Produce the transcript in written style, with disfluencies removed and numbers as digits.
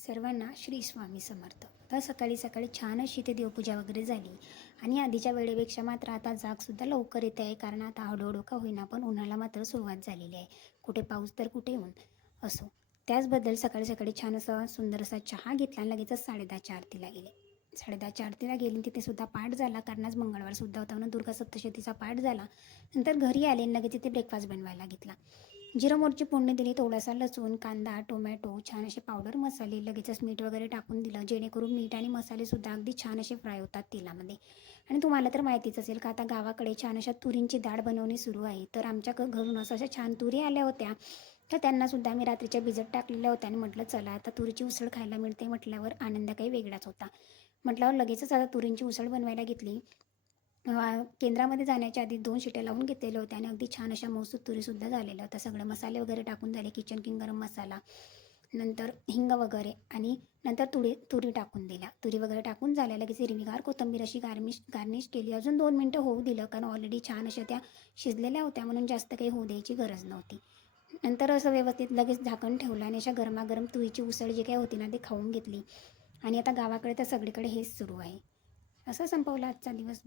सर्वांना श्री स्वामी समर्थ. तर सकाळी सकाळी छान अशी इथे देवपूजा वगैरे झाली आणि आधीच्या वेळेपेक्षा मात्र आता जागसुद्धा लवकर येते आहे, कारण आता हळूहळू का होईना पण उन्हाला मात्र सुरुवात झालेली आहे. कुठे पाऊस तर कुठे ऊन असो. त्याचबद्दल सकाळी सकाळी छान असा सुंदर असा चहा घेतला आणि लगेचच 10:30च्या आरतीला गेले. 10:30च्या आरतीला गेली, तिथे सुद्धा पाठ झाला, कारण आज मंगळवार सुद्धा होता म्हणून दुर्गा सप्तशतीचा पाठ झाला. नंतर घरी आले आणि लगेच तिथे ब्रेकफास्ट बनवायला घेतला. जिरं मोहरीची फोडणी दिली, थोडासा लसूण, कांदा, टोमॅटो, छान असे पावडर मसाले, लगेचच मीठ वगैरे टाकून दिलं, जेणेकरून मीठ आणि मसालेसुद्धा अगदी छान असे फ्राय होतात तेलामध्ये. आणि तुम्हाला तर माहितीच असेल का आता गावाकडे छान अशा तुरींची डाळ बनवणे सुरू आहे. तर आमच्या घरून असं अशा छान तुरी आल्या होत्या, तर त्यांनासुद्धा मी रात्रीच्या भिजत टाकलेल्या होत्या आणि म्हटलं चला आता तुरीची उसळ खायला मिळते म्हटल्यावर आनंद काही वेगळाच होता. म्हटल्यावर लगेचच आता तुरींची उसळ बनवायला घेतली. केंद्रामध्ये जाण्याच्या आधी 2 शिट्या लावून घेतलेल्या होत्या आणि अगदी छान अशा मऊसूत तुरीसुद्धा झालेल्या होत्या. सगळे मसाले वगैरे टाकून झाले, किचन किंग गरम मसाला, नंतर हिंग वगैरे आणि नंतर तुरी टाकून दिल्या. तुरी वगैरे टाकून झाल्या, लगेच हिरवीगार कोथिंबीर अशी गार्निश केली. अजून 2 मिनटं होऊ दिलं, कारण ऑलरेडी छान अशा त्या शिजलेल्या होत्या म्हणून जास्त काही होऊ द्यायची गरज नव्हती. नंतर असं व्यवस्थित लगेच झाकण ठेवलं आणि अशा गरमागरम तुरीची उसळ जी काही होती ना, ती खाऊन घेतली. आणि आता गावाकडे तर सगळीकडे हेच सुरू आहे. असं संपवला आजचा दिवस.